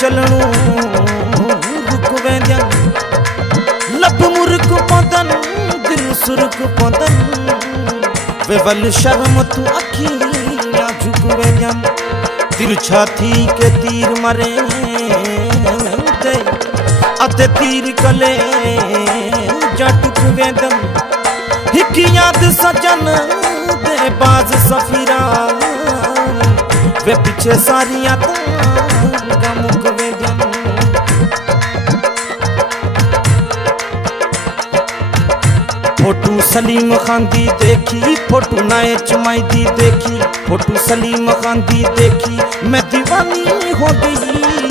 चलणू रुक वेंदन लब मुर्क पौधन दिल सुर्क पौधन वे वल शर्म तू अखियां झुक वेंदन दिल छाती के तीर मरे दे अते तीर कले जटुक वेंदन हिक याद सजन दे बाज सफीरा वे पीछे सारियां मुक वेंदन फोटू सलीम खान दी देखी फोटू नाए चुमाई दी देखी फोटू सलीम खान दी देखी मैं दीवानी हो गई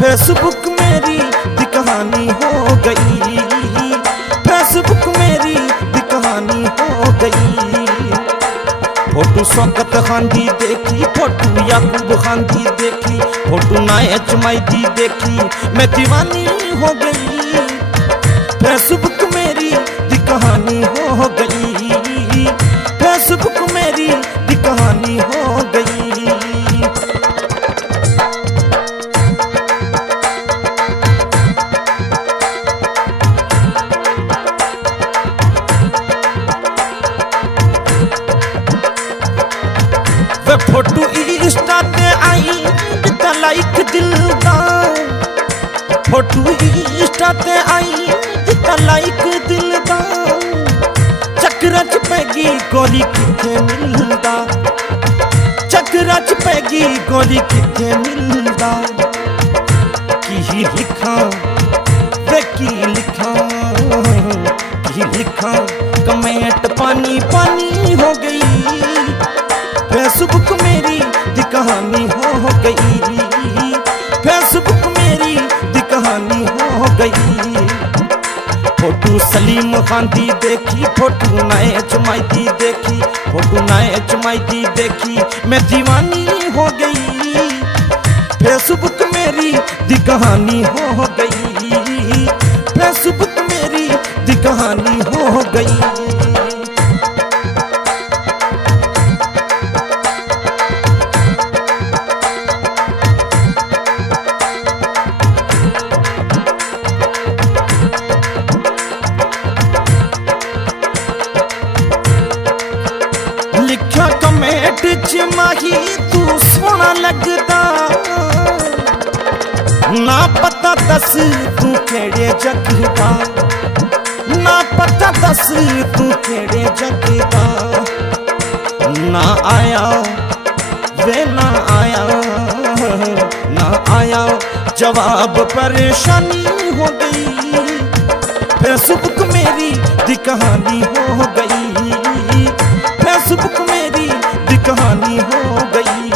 फेसबुक मेरी दी कहानी हो गई फेसबुक मेरी दी कहानी हो गई फोटू शौकत खान दी देखी फोटू याकूब खान दी देखी फोटू नाए चुमाई दी देखी मैं दीवानी हो गई फेसबुक मेरी दी कहानी हो गई फेसबुक मेरी दी कहानी हो गई वे फोटू इंस्टा ते आई ता लाइक दिल दा फोटू इंस्टा ते आई ता लाइक दिल दा चक्कर च पैगी गोली किथे मिलदा चक्कर च पैगी गोली किथे मिलदा की लिखा वे की लिखा कमेंट पानी पानी हो गई फेसबुक मेरी दी कहानी हो गई फेसबुक मेरी दी कहानी हो गई फोटू सलीम खान दी देखी फोटू नाए चुमाई दी देखी फोटू नाए चुमाई दी देखी मैं दीवानी हो गई फेसबुक मेरी दी कहानी हो गई फेसबुक मेरी दी कहानी हो गई लिखा कमेंट च माही तू सोना लगदा ना पता दस तू केड़े जग दा ना पता दस तू केड़े जग दा ना आया वे ना आया जवाब परेशानी हो गई फेसबुक मेरी दी कहानी हो गई फेसबुक मेरी दी कहानी हो गई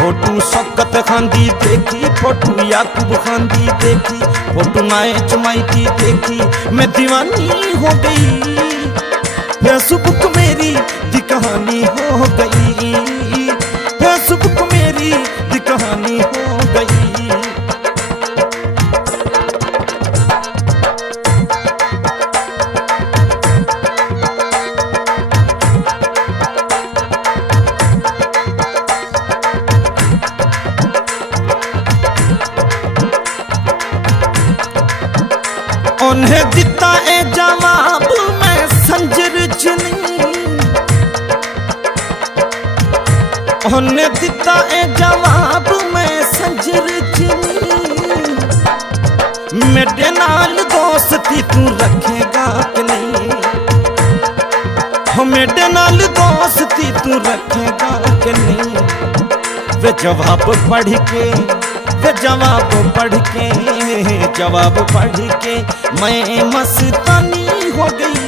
फोटू शौकत खान दी देखी फोटू याकूब खान दी देखी फोटू नाए चुमाई दी देखी मैं दीवानी हो गई फेसबुक मेरी दी कहानी हो गई फेसबुक मेरी दी कहानी हो गई उन्हें दिता ए जवाब मैं संजर चुनी उन्हें दिता ए जवाब मैं संजर चुनी मेरे नाल दोस्ती तू रखेगा कि नहीं मेरे नाल दोस्ती तू रखेगा कि नहीं वे जवाब पढ़ के जवाब पढ़ के मैं मस्तानी हो गई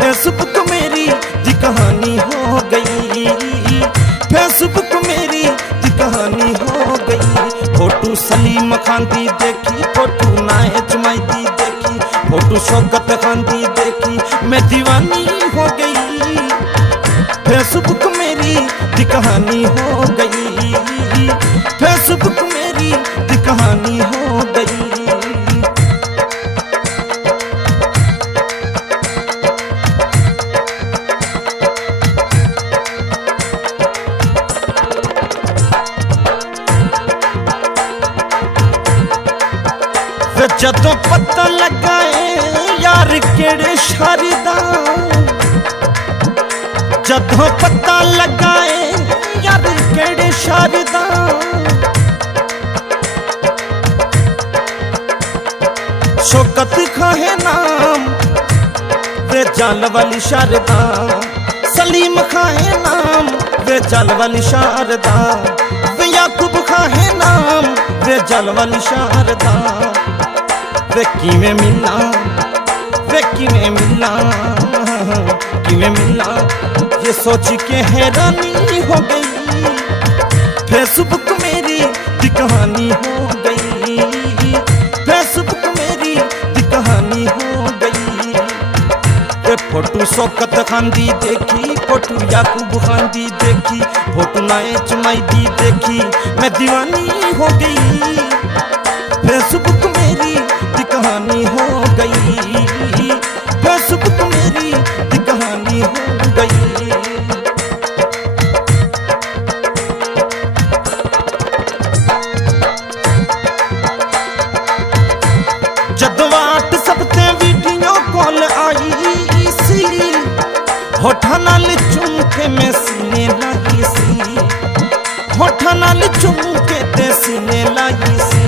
फेसबुक मेरी दी कहानी हो गई फेसबुक मेरी दी कहानी हो गई फोटू सलीम खान दी देखी फोटू नाए चुमाई दी देखी फोटू शौकत खान दी देखी मैं दीवानी हो गई फेसबुक मेरी दी कहानी हो गई फेसबुक मेरी दी कहानी हो गई जदों पता लगाए यार केड़े शहर दा, जदों पता लगाए यार केड़े शहर दा, शौकत खाहे नाम वे जाल वाली शारदा, सलीम खाहे नाम वे जाल वाली शारदा, वे याकूब खाहे नाम वे जाल वाली शारदा। वे किवें मिला, वे किवें मिला, किवें मिला, ये सोच के हैरानी हो गई। फेसबुक मेरी दी कहानी हो गई, फेसबुक मेरी दी कहानी हो गई। वे फोटू शौकत खान दी देखी, फोटू याकूब खान दी देखी, फोटू नाए चुमाई दी देखी, मैं दीवानी हो गई। फेसबुक मेरी दी कहानी हो गई, फेसबुक मेरी दी कहानी हो गई। जद व्हाट्सएप ते वीडियो कॉल आई सी, होठा नाल चुम के मैं सीने लाई सी, होठा नाल चुम के ते सीने लाई सी।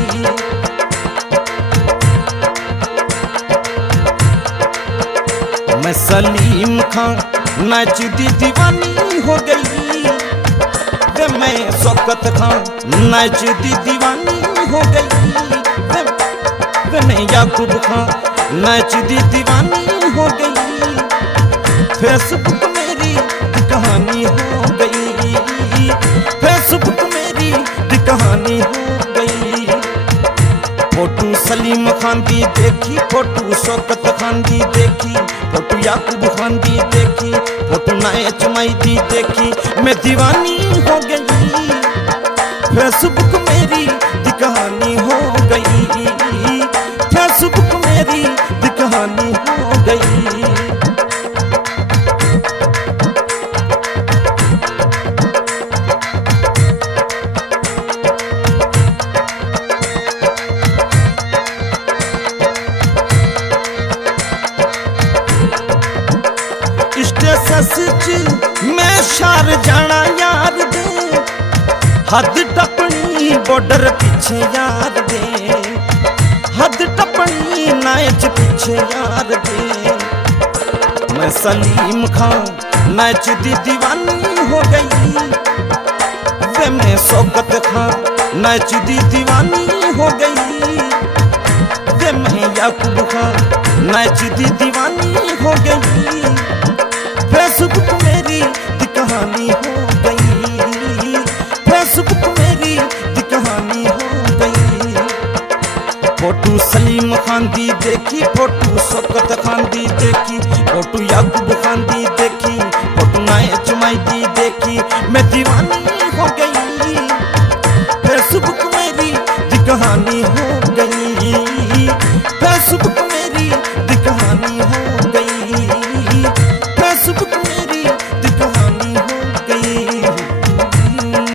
मैं सलीम खान नाच दी दीवानी हो गई, वे मैं शौकत खान नाच दी दीवानी हो गई, वे मैं याकूब खान नाच दी दीवानी हो गई। फेसबुक मेरी दी कहानी हो गई, फेसबुक मेरी दी कहानी हो गई। फोटू सलीम खान दी देखी, फोटू शौकत खान दी देखी, फोटू याकूब खान दी देखी, फोटू नाए चुमाई दी देखी, मैं दीवानी हो गई। फेसबुक मेरी दी कहानी हो गई, फेसबुक मेरी दी कहानी हो गई। सच मैं शार जाना यार दे, हद टपनी बॉर्डर पीछे यार दे, हद टपनी नाच पीछे यार दे। मैं सलीम खान नाच दी दीवानी हो गई, वे मैं शौकत खान नाच दी दीवानी हो गई, वे मैं याकूब खान नाच दी दीवानी हो गई। फेसबुक मेरी दी कहानी हो गई, फेसबुक मेरी दी कहानी हो गई। फोटू सलीम खान दी देखी, फोटू शौकत खान दी देखी, फोटू याकूब खान दी देखी, फोटू नाए चुमाई दी देखी, मैं दीवानी